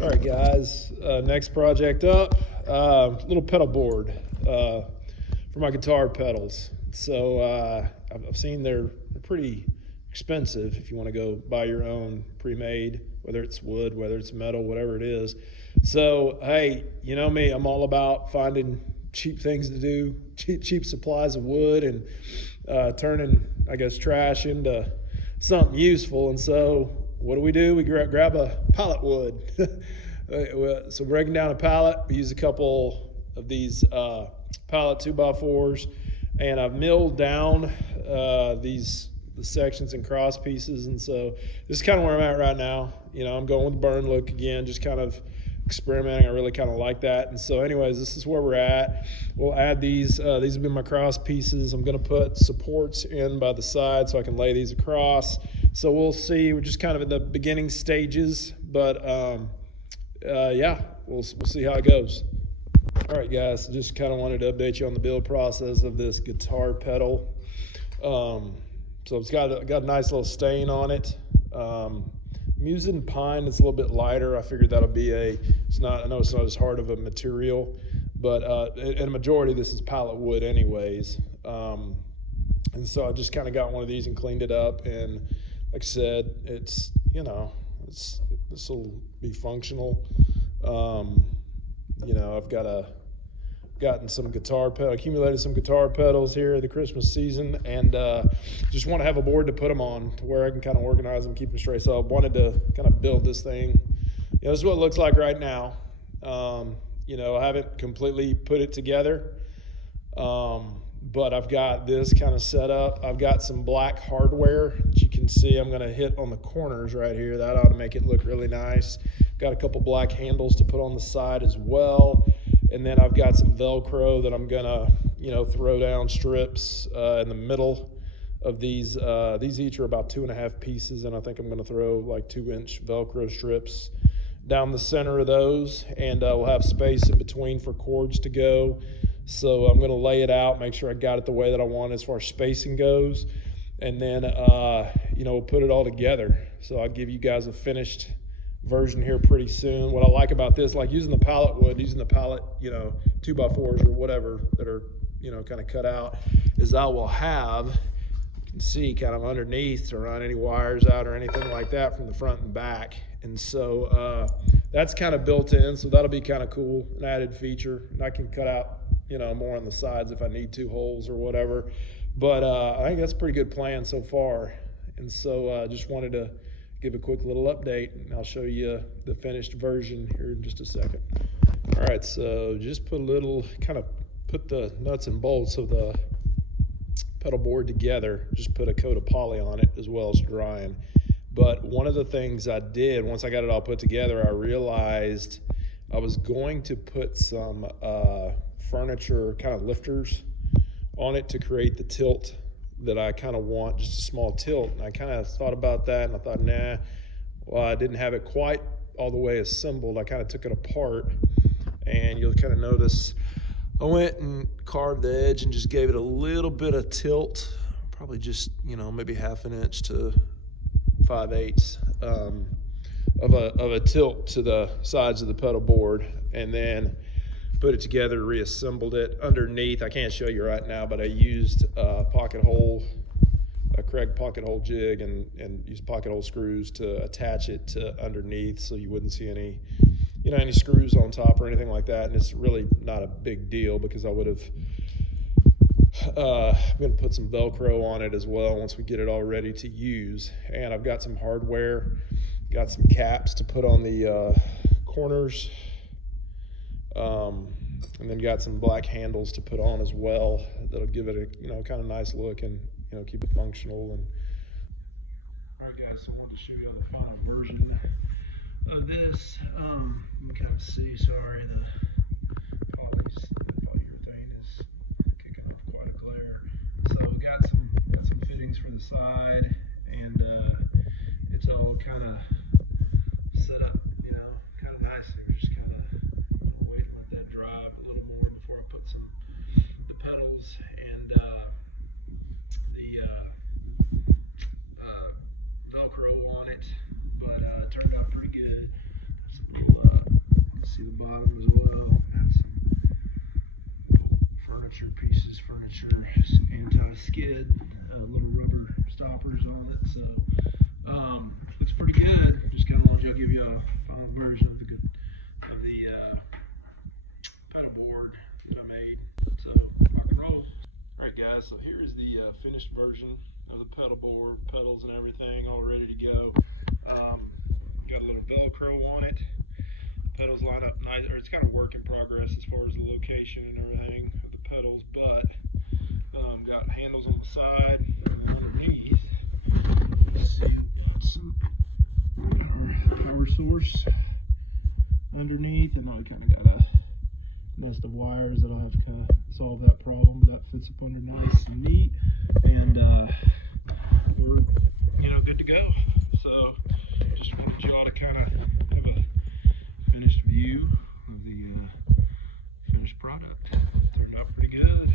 All right, guys. Next project up, little pedal board for my guitar pedals. So I've seen they're pretty expensive if you want to go buy your own pre-made, whether it's wood, whether it's metal, whatever it is. So hey, you know me, I'm all about finding cheap things to do, cheap supplies of wood, and turning, I guess, trash into something useful. And so what do? We grab a pallet wood. So breaking down a pallet, we use a couple of these pallet 2x4s, and I've milled down the sections and cross pieces. And so this is kind of where I'm at right now. You know, I'm going with the burn look again, just kind of experimenting. I really kind of like that. And so anyways, this is where we're at. We'll add these have been my cross pieces. I'm going to put supports in by the side so I can lay these across. So we'll see. We're just kind of in the beginning stages, but yeah, we'll see how it goes. All right, guys, just kind of wanted to update you on the build process of this guitar pedal. So it's got a nice little stain on it. I'm using pine. It's a little bit lighter. I figured that'll be I know it's not as hard of a material, but and a majority of this is pallet wood anyways. And so I just kind of got one of these and cleaned it up. And like I said, this will be functional. I've accumulated some guitar pedals here the Christmas season, and just want to have a board to put them on to where I can kind of organize them, keep them straight. So I wanted to kind of build this thing. This is what it looks like right now. I haven't completely put it together, but I've got this kind of set up. I've got some black hardware that you can see I'm going to hit on the corners right here. That ought to make it look really nice. Got a couple black handles to put on the side as well. And then I've got some Velcro that I'm gonna, throw down strips in the middle of these. These each are about 2.5 pieces, and I think I'm gonna throw like 2-inch Velcro strips down the center of those, and we'll have space in between for cords to go. So I'm gonna lay it out, make sure I got it the way that I want as far as spacing goes, and then we'll put it all together. So I'll give you guys a finished version here pretty soon. What I like about this, like using the pallet wood, using the pallet 2x4s or whatever that are kind of cut out, is I will have, you can see kind of underneath to run any wires out or anything like that from the front and back. And so that's kind of built in, so that'll be kind of cool, an added feature. And I can cut out more on the sides if I need to, holes or whatever. But I think that's a pretty good plan so far. And so just wanted to give a quick little update, and I'll show you the finished version here in just a second. All right, so just put the nuts and bolts of the pedal board together, just put a coat of poly on it as well as drying. But one of the things I did, once I got it all put together, I realized I was going to put some furniture kind of lifters on it to create the tilt that I kind of want, just a small tilt. And I kind of thought about that, and I thought, well, I didn't have it quite all the way assembled. I kind of took it apart, and you'll kind of notice I went and carved the edge and just gave it a little bit of tilt, probably just, maybe 1/2 inch to 5/8 of a tilt to the sides of the pedal board, and then put it together, reassembled it underneath. I can't show you right now, but I used a Craig pocket hole jig, and used pocket hole screws to attach it to underneath, so you wouldn't see any screws on top or anything like that. And it's really not a big deal because I would have I'm going to put some Velcro on it as well once we get it all ready to use. And I've got some hardware, got some caps to put on the corners. And then got some black handles to put on as well. That'll give it a kind of nice look and keep it functional. And all right, guys, so I wanted to show you the final version of this. You can kind of see, sorry, the polyurethane is kicking off quite a glare. So we got some fittings for the side, and it's all kind of set up, kind of nicely. We're just kind of wait and let that dry a little more before I put the pedals and the Velcro on it. But it turned out pretty good. There's a little poppers on it. So looks pretty good. Just kind of wanted to give you a final version of the pedal board that I made. So rock and roll. All right, guys. So here is the finished version of the pedal board, pedals and everything, all ready to go. Got a little Velcro on it. Pedals line up nice, or it's kind of work in progress as far as the location and everything of the pedals, but got handles on the side underneath. Some power source underneath, and I kind of got a nest of wires that'll have to kind of solve that problem. That fits up under nice and neat, and we're good to go. So just wanted you all to kind of have a finished view of the finished product. Turned out pretty good.